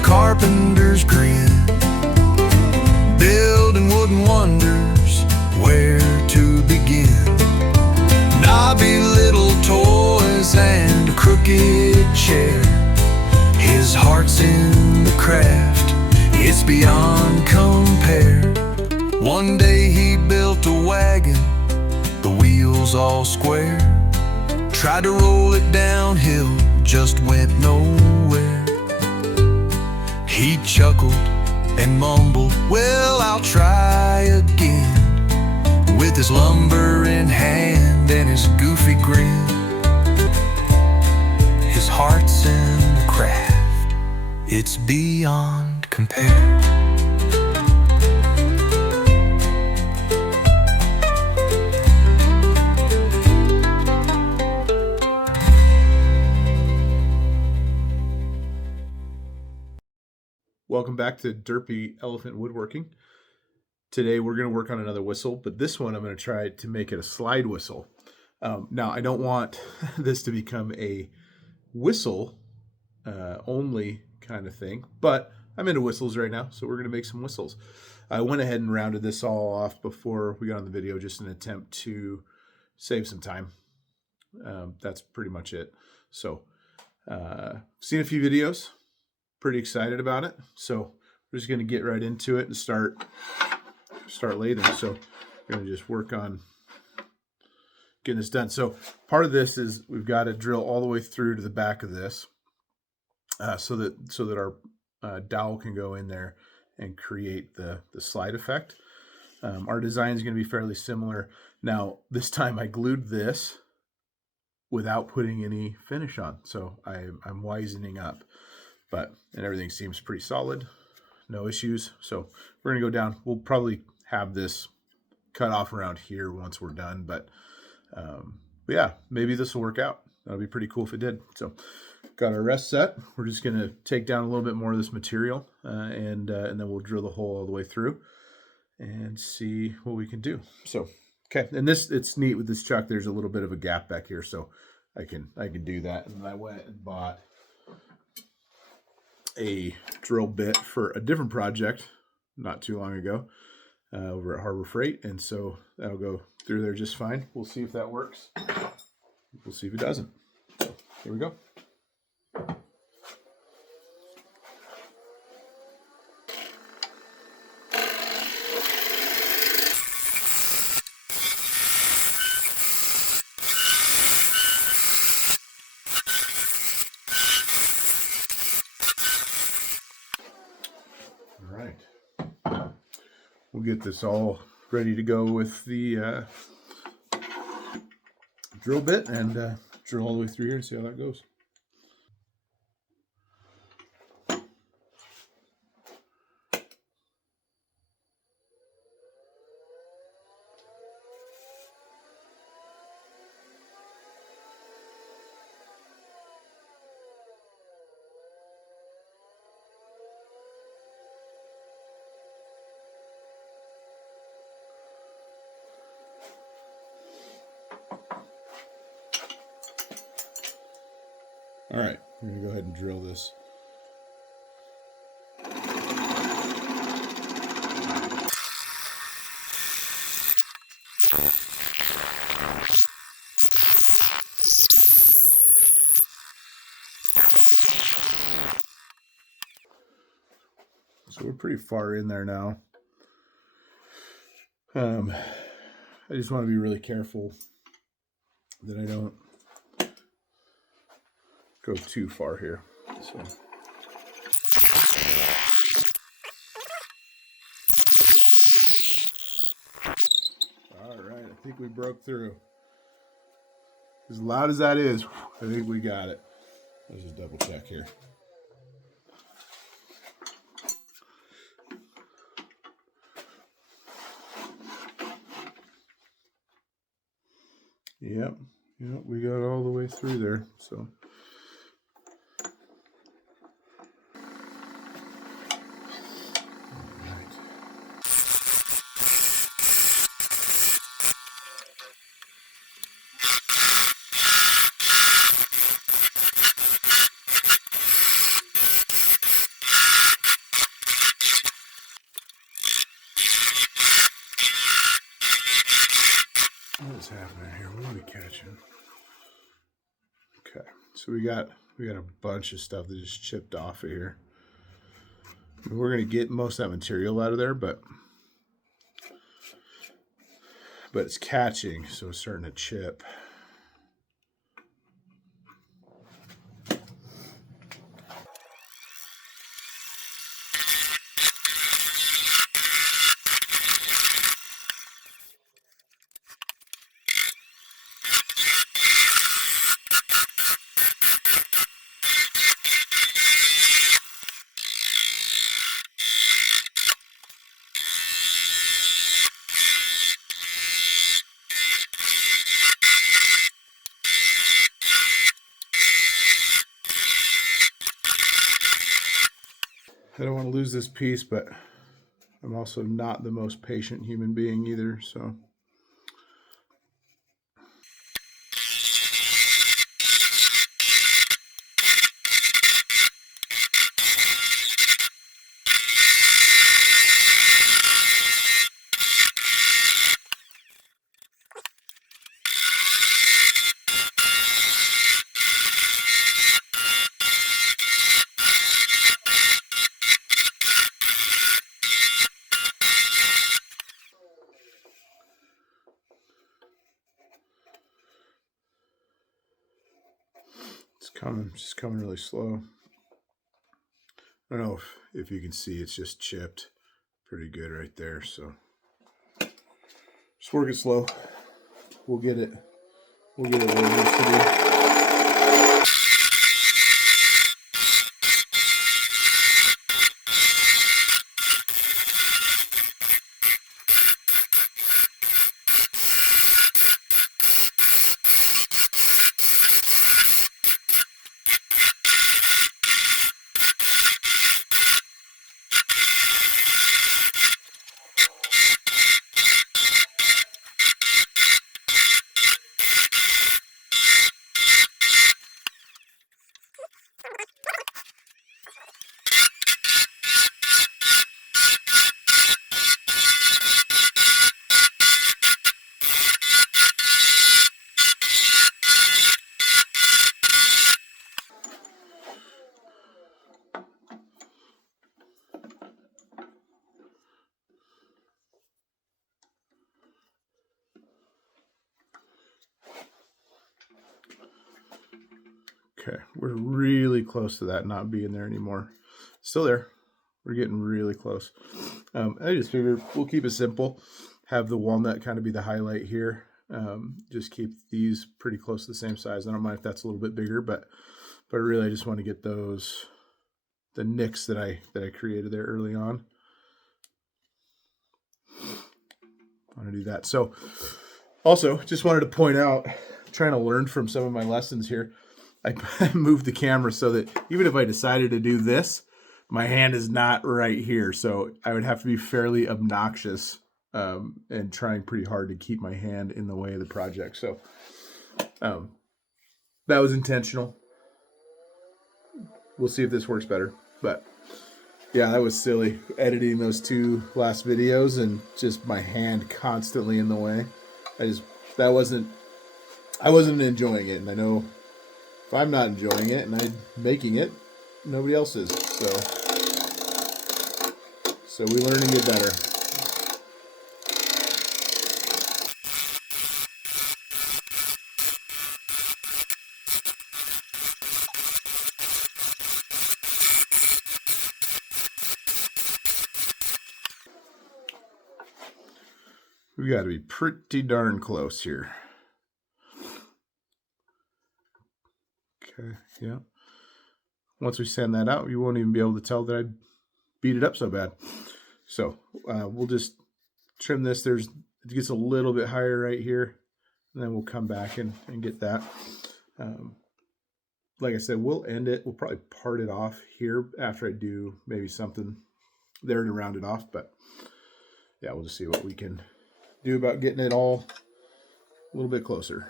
the carpenter's grin, building wooden wonders, where to begin? Knobby little toys and a crooked chair. His heart's in the craft, it's beyond compare. One day he built a wagon, the wheels all square. Tried to roll it downhill, just went nowhere. He chuckled and mumbled, well, I'll try again. With his lumber in hand and his goofy grin, his heart's in the craft, it's beyond compare. Welcome back to Derpy Elephant Woodworking. Today we're going to work on another whistle, but this one I'm going to try to make it a slide whistle. Now I don't want this to become a whistle only kind of thing, but I'm into whistles right now, so we're going to make some whistles. I went ahead and rounded this all off before we got on the video, just in an attempt to save some time. That's pretty much it. So seen a few videos, pretty excited about it, so we're just going to get right into it and start lathing. So we're going to just work on getting this done. So part of this is we've got to drill all the way through to the back of this, so that our dowel can go in there and create the slide effect. Our design is going to be fairly similar. Now this time I glued this without putting any finish on, so I'm wisening up. And everything seems pretty solid, no issues. So we're gonna go down. We'll probably have this cut off around here once we're done, but yeah, maybe this will work out. That'll be pretty cool if it did. So got our rest set. We're just gonna take down a little bit more of this material, and then we'll drill the hole all the way through and see what we can do. So okay, and it's neat with this chuck. There's a little bit of a gap back here, so I can do that. And I went and bought a drill bit for a different project not too long ago over at Harbor Freight, and so that'll go through there just fine. We'll see if that works. We'll see if it doesn't. So here we go. We'll get this all ready to go with the drill bit and drill all the way through here and see how that goes. All right, we're gonna go ahead and drill this. So we're pretty far in there now. I just want to be really careful that I don't go too far here. So. All right, I think we broke through. As loud as that is, I think we got it. Let's just double check here. Yep, we got all the way through there, so. is happening here? What are we catching? Okay, so we got a bunch of stuff that just chipped off of here. We're gonna get most of that material out of there, but it's catching, so it's starting to chip. I don't want to lose this piece, but I'm also not the most patient human being either, so. It's just coming really slow. I don't know if you can see, it's just chipped pretty good right there. So just work it slow. We'll get it where it needs to be. Okay, we're really close to that not being there anymore. Still there. We're getting really close. I just figured we'll keep it simple. Have the walnut kind of be the highlight here. Just keep these pretty close to the same size. I don't mind if that's a little bit bigger, but really I just want to get the nicks that I created there early on. I want to do that. So also just wanted to point out, trying to learn from some of my lessons here. I moved the camera so that even if I decided to do this, my hand is not right here. So I would have to be fairly obnoxious and trying pretty hard to keep my hand in the way of the project. So that was intentional. We'll see if this works better. But yeah, that was silly. Editing those two last videos and just my hand constantly in the way. I wasn't enjoying it. And I know if I'm not enjoying it and I'm making it, nobody else is. So we learn and get better. We got to be pretty darn close here. Okay, yeah. Once we send that out, you won't even be able to tell that I beat it up so bad. So we'll just trim this. It gets a little bit higher right here, and then we'll come back and get that. Like I said, we'll end it. We'll probably part it off here after I do maybe something there to round it off. But yeah, we'll just see what we can do about getting it all a little bit closer.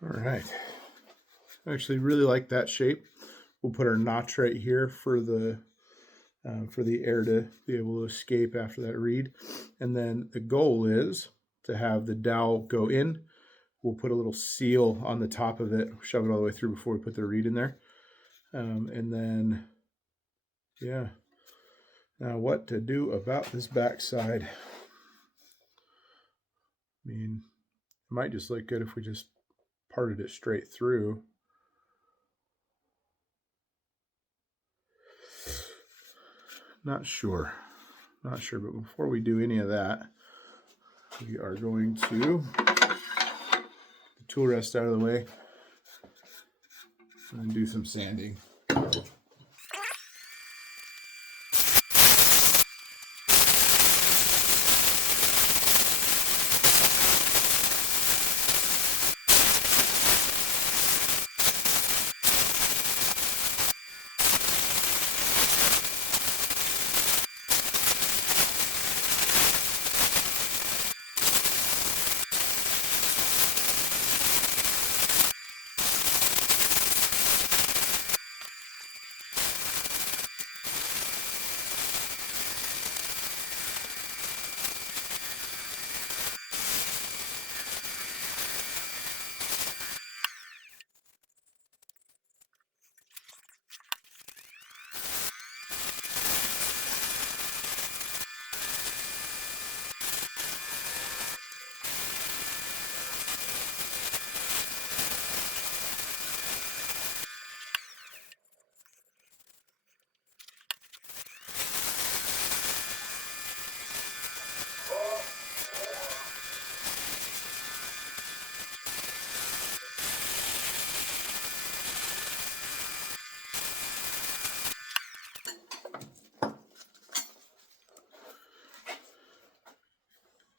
All right. I actually really like that shape. We'll put our notch right here for the air to be able to escape after that reed. And then the goal is to have the dowel go in. We'll put a little seal on the top of it, shove it all the way through before we put the reed in there. And then, yeah. Now what to do about this backside? I mean, it might just look good if we just parted it straight through. Not sure, but before we do any of that, we are going to get the tool rest out of the way and do some sanding.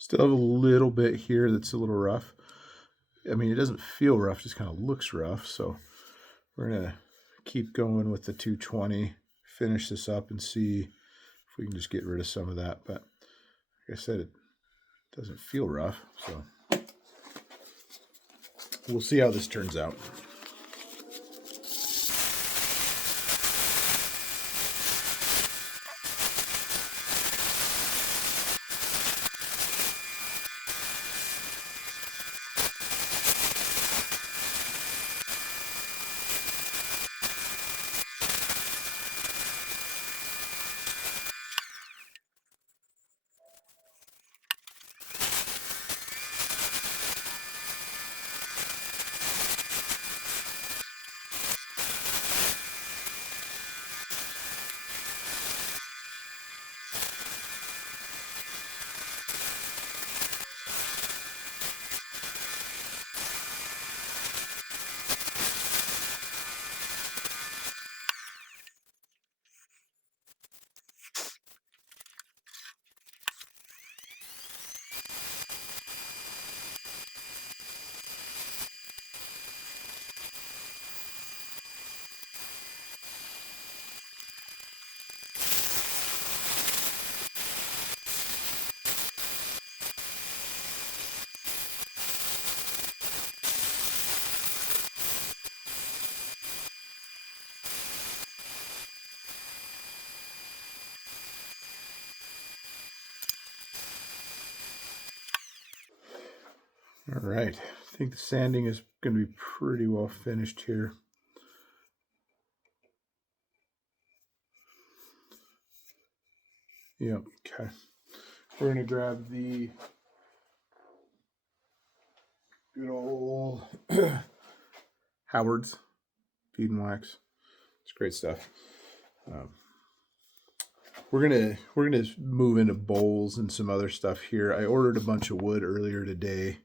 Still have a little bit here that's a little rough. I mean, it doesn't feel rough, just kind of looks rough. So we're going to keep going with the 220, finish this up and see if we can just get rid of some of that. But like I said, it doesn't feel rough. So we'll see how this turns out. All right, I think the sanding is going to be pretty well finished here. Yep, okay. We're going to grab the good old Howard's Feed and Wax. It's great stuff. We're gonna move into bowls and some other stuff here. I ordered a bunch of wood earlier today.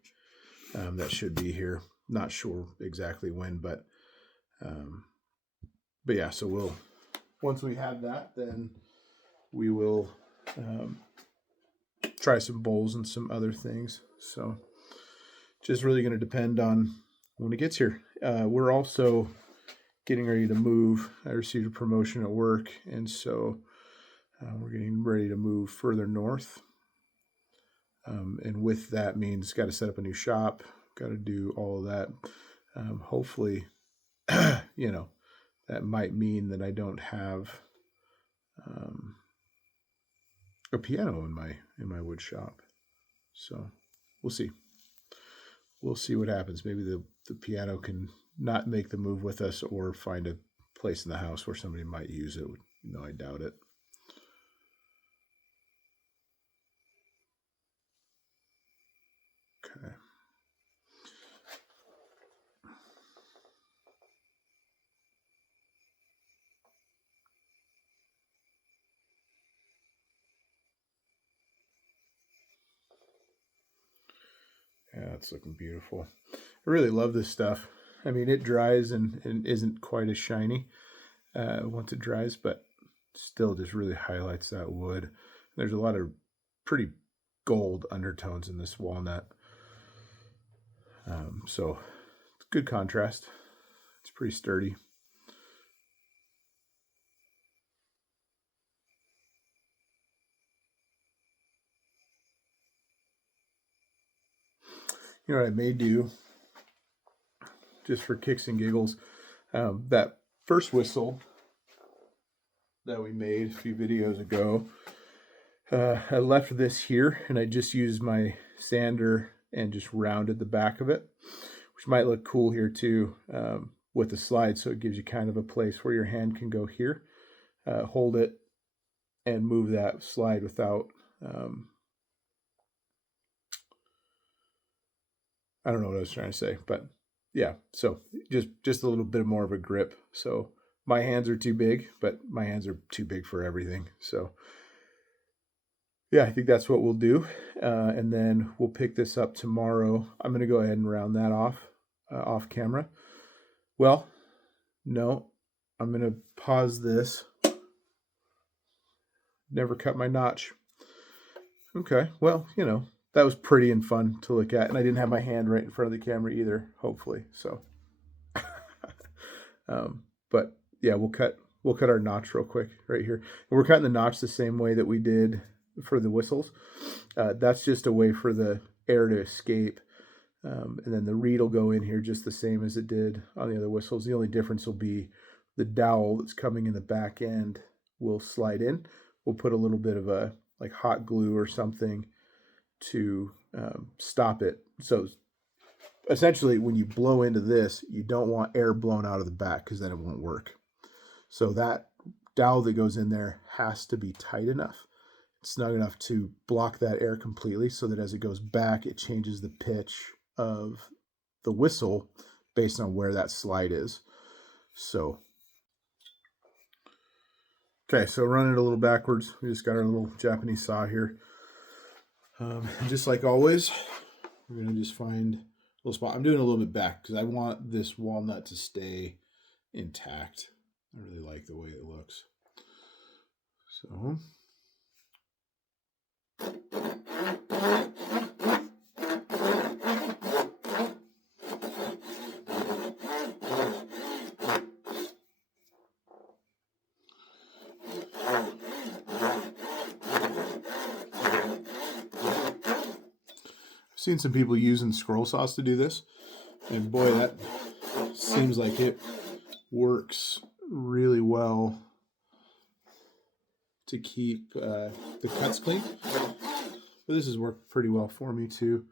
That should be here. Not sure exactly when, but yeah. So we'll once we have that, then we will try some bowls and some other things. So just really going to depend on when it gets here. We're also getting ready to move. I received a promotion at work, and so we're getting ready to move further north. And with that means got to set up a new shop, got to do all of that. Hopefully, you know, that might mean that I don't have um, a piano in my wood shop. So we'll see. We'll see what happens. Maybe the piano can not make the move with us, or find a place in the house where somebody might use it. No, I doubt it. Okay. Yeah, it's looking beautiful. I really love this stuff. I mean, it dries and isn't quite as shiny once it dries, but still just really highlights that wood. There's a lot of pretty gold undertones in this walnut. So it's good contrast. It's pretty sturdy. You know what I may do, just for kicks and giggles, that first whistle that we made a few videos ago, I left this here and I just used my sander and just rounded the back of it, which might look cool here too, with the slide. So it gives you kind of a place where your hand can go here, hold it, and move that slide without, I don't know what I was trying to say, but yeah. So just a little bit more of a grip. So my hands are too big, but my hands are too big for everything. So yeah, I think that's what we'll do. And then we'll pick this up tomorrow. I'm going to go ahead and round that off camera. Well, no, I'm going to pause this. Never cut my notch. Okay, well, you know, that was pretty and fun to look at. And I didn't have my hand right in front of the camera either, hopefully. So, but yeah, we'll cut our notch real quick right here. And we're cutting the notch the same way that we did for the whistles. That's just a way for the air to escape. And then the reed will go in here just the same as it did on the other whistles. The only difference will be the dowel that's coming in the back end will slide in. We'll put a little bit of a like hot glue or something to stop it. So essentially, when you blow into this, you don't want air blown out of the back because then it won't work. So that dowel that goes in there has to be tight enough, snug enough to block that air completely, so that as it goes back, it changes the pitch of the whistle based on where that slide is. So, okay, so run it a little backwards. We just got our little Japanese saw here. And just like always, we're going to just find a little spot. I'm doing a little bit back because I want this walnut to stay intact. I really like the way it looks. So, I've seen some people using scroll saws to do this, and boy, that seems like it works really well to keep the cuts clean. But this has worked pretty well for me too.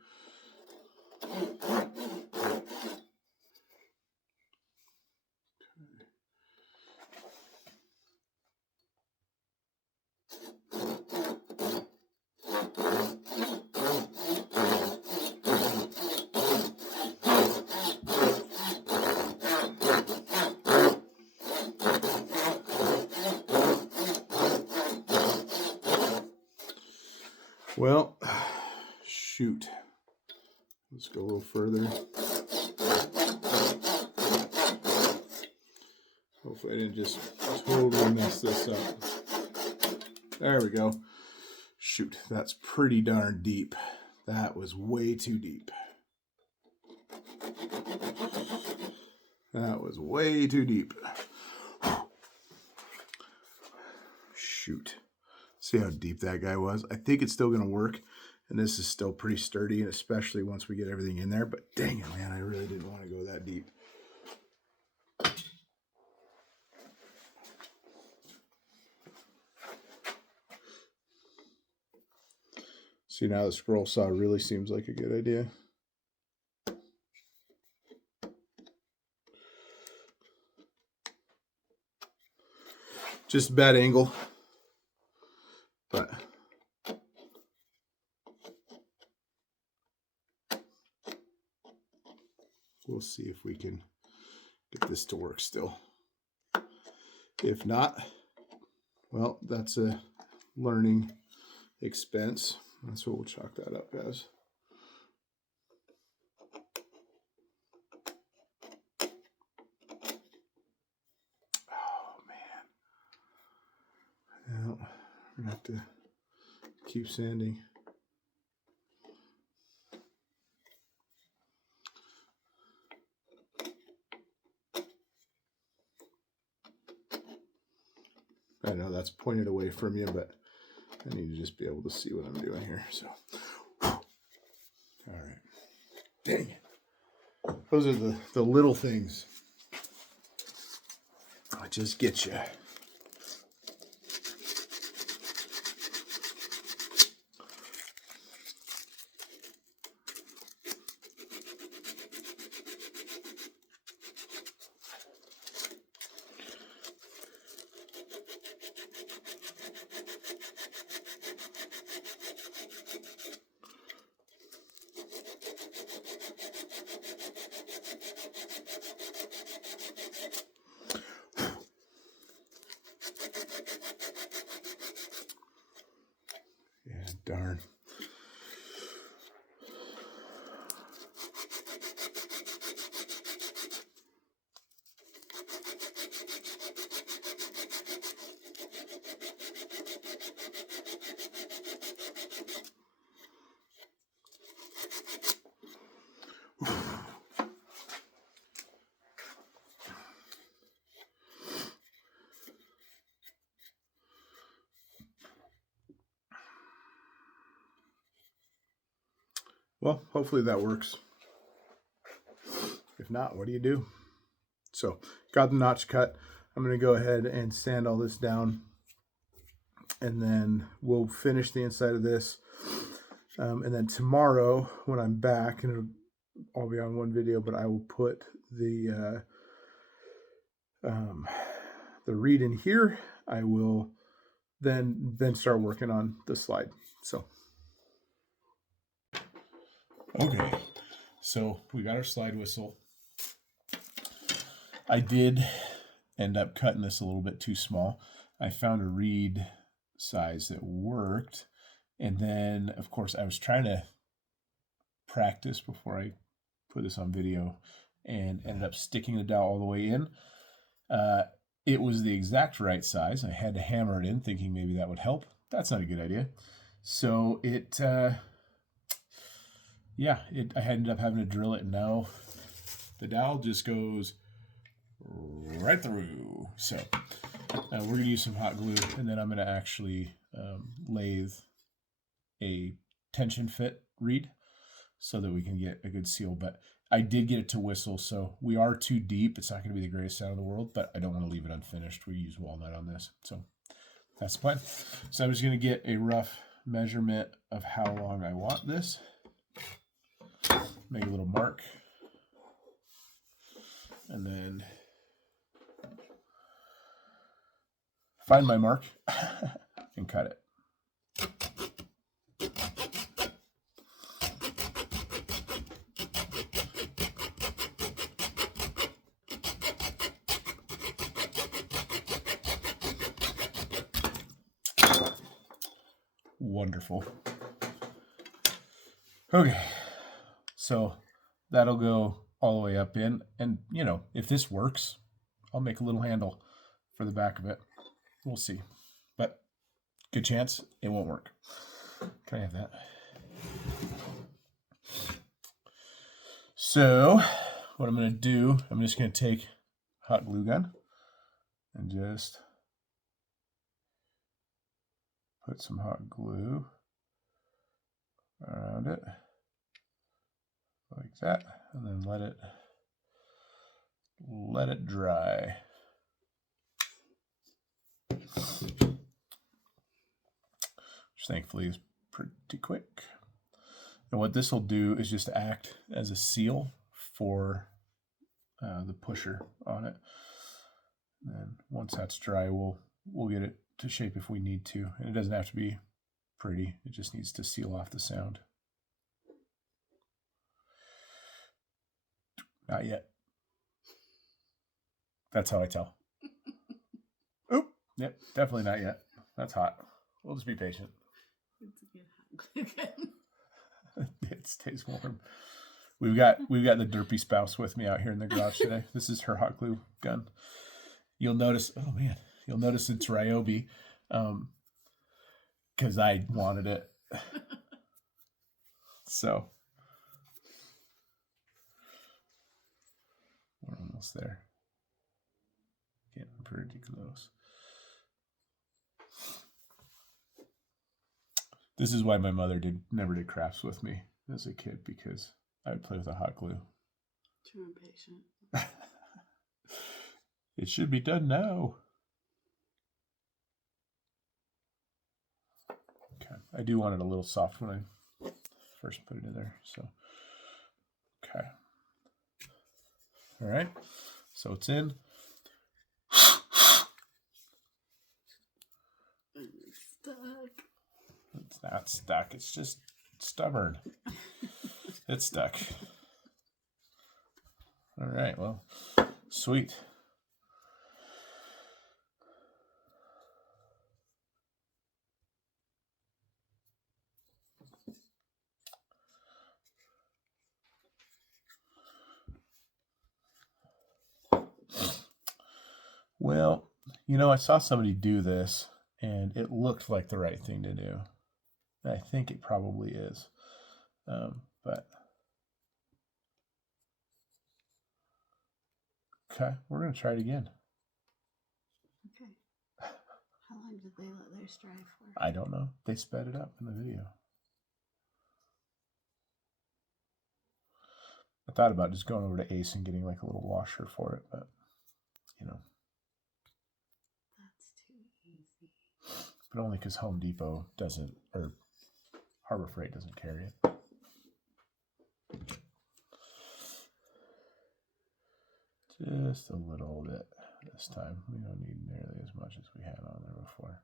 Well, shoot. Let's go a little further. Hopefully I didn't just totally mess this up. There we go. Shoot, that's pretty darn deep. That was way too deep. That was way too deep. Shoot. See how deep that guy was? I think it's still going to work. And this is still pretty sturdy, and especially once we get everything in there. But dang it, man, I really didn't want to go that that deep. See, now the scroll saw really seems like a good idea. Just a bad angle, but we'll see if we can get this to work still. If not, well, that's a learning expense. That's what we'll chalk that up as. Oh, man. Well, we're going to have to keep sanding. I know that's pointed away from you, but I need to just be able to see what I'm doing here. So, all right. Dang it. Those are the little things that just get you. Yeah, darn. Well, hopefully that works. If not, what do you do? So, got the notch cut. I'm going to go ahead and sand all this down, and then we'll finish the inside of this. And then tomorrow, when I'm back, and it'll all be on one video, but I will put the reed in here. I will then start working on the slide. So. Okay, so we got our slide whistle. I did end up cutting this a little bit too small. I found a reed size that worked. And then, of course, I was trying to practice before I put this on video and ended up sticking the dowel all the way in. It was the exact right size. I had to hammer it in thinking maybe that would help. That's not a good idea. So I ended up having to drill it, and now the dowel just goes right through. So we're going to use some hot glue, and then I'm going to actually lathe a tension fit reed so that we can get a good seal. But I did get it to whistle, so we are too deep. It's not going to be the greatest sound in the world, but I don't want to leave it unfinished. We use walnut on this, so that's the plan. So I'm just going to get a rough measurement of how long I want this. Make a little mark, and then find my mark and cut it. Wonderful. Okay. So that'll go all the way up in, and if this works, I'll make a little handle for the back of it. We'll see, but good chance it won't work. Can I have that? So what I'm going to do, I'm just going to take hot glue gun and just put some hot glue around it like that, and then let it let it dry. Which thankfully is pretty quick. And what this will do is just act as a seal for the pusher on it. And once that's dry, we'll get it to shape if we need to. And it doesn't have to be pretty. It just needs to seal off the sound. Not yet. That's how I tell. Oop. Yep, definitely not yet. That's hot. We'll just be patient. It stays warm. We've got the derpy spouse with me out here in the garage today. This is her hot glue gun. You'll notice, it's Ryobi, because I wanted it. So we're almost there. Getting pretty close. This is why my mother never did crafts with me as a kid, because I would play with a hot glue. Too impatient. It should be done now. Okay, I do want it a little soft when I first put it in there. So, okay. All right, so it's in. It's stuck. It's not stuck. It's just stubborn. It's stuck. All right. Well, sweet. Well, I saw somebody do this, and it looked like the right thing to do. I think it probably is. But okay, we're going to try it again. Okay. How long did they let theirs dry for? I don't know. They sped it up in the video. I thought about just going over to Ace and getting like a little washer for it, but That's too easy. But only because Home Depot doesn't, or Harbor Freight doesn't carry it. Just a little bit this time. We don't need nearly as much as we had on there before.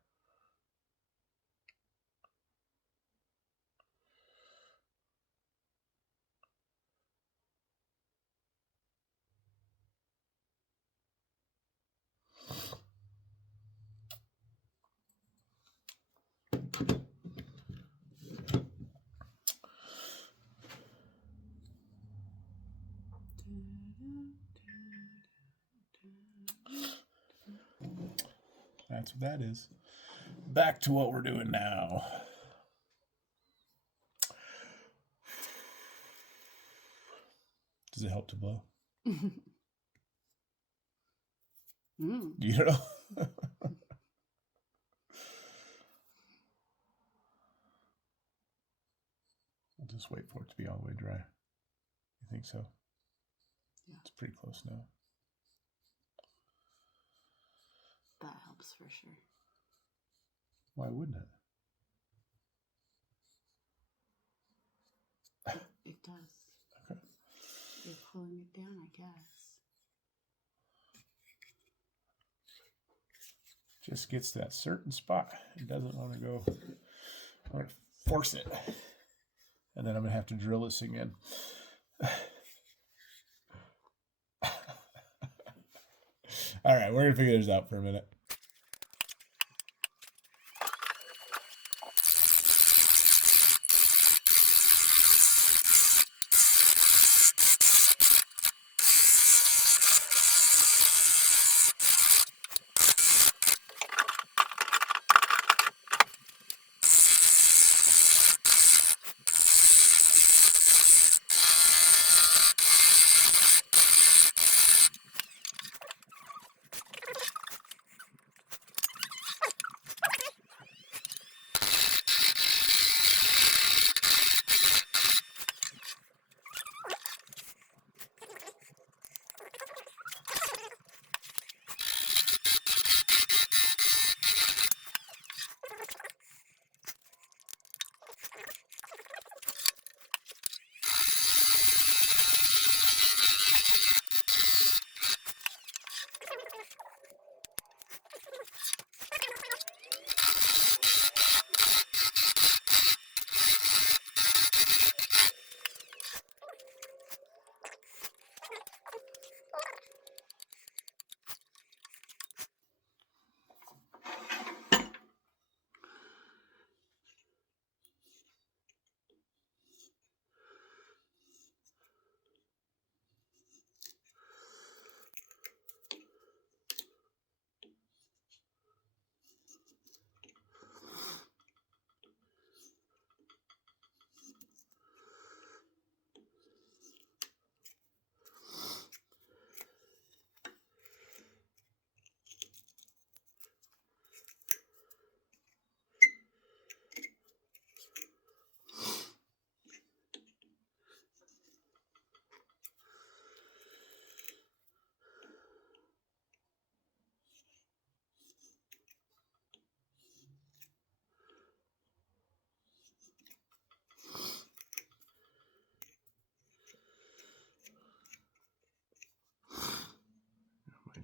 That's what that is. Back to what we're doing now. Does it help to blow? You know? We'll just wait for it to be all the way dry. You think so? Yeah. It's pretty close now. That helps for sure. Why wouldn't it? It does. Okay. You're pulling it down, I guess. Just gets that certain spot. It doesn't want to go. I'm going to force it. And then I'm going to have to drill this again. All right, we're going to figure this out for a minute.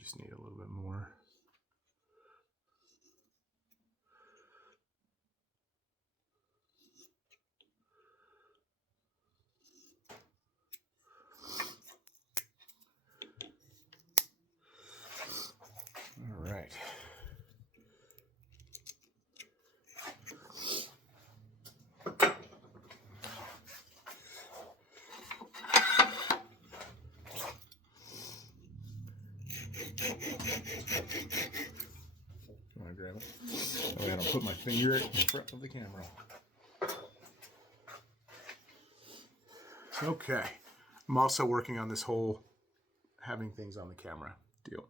just need a little bit more. All right. You want to grab it? Oh, yeah, I'll put my finger in front of the camera. Okay. I'm also working on this whole having things on the camera deal.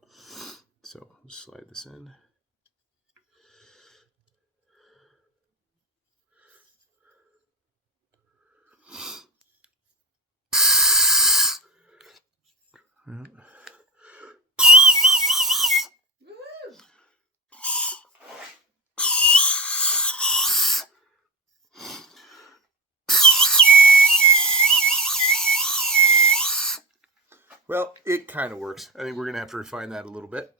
So I'll just slide this in. Yeah. Well, it kind of works. I think we're going to have to refine that a little bit.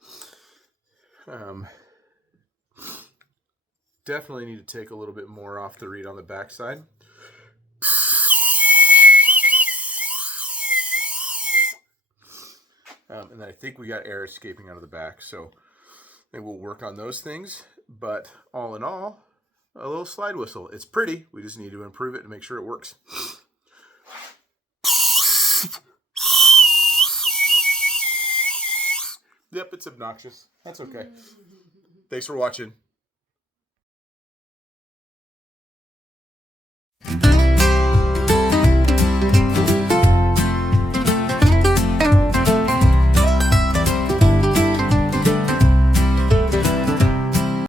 Definitely need to take a little bit more off the reed on the backside. And then I think we got air escaping out of the back, so maybe we'll work on those things. But all in all, a little slide whistle. It's pretty. We just need to improve it to make sure it works. Yep, it's obnoxious. That's okay. Thanks for watching.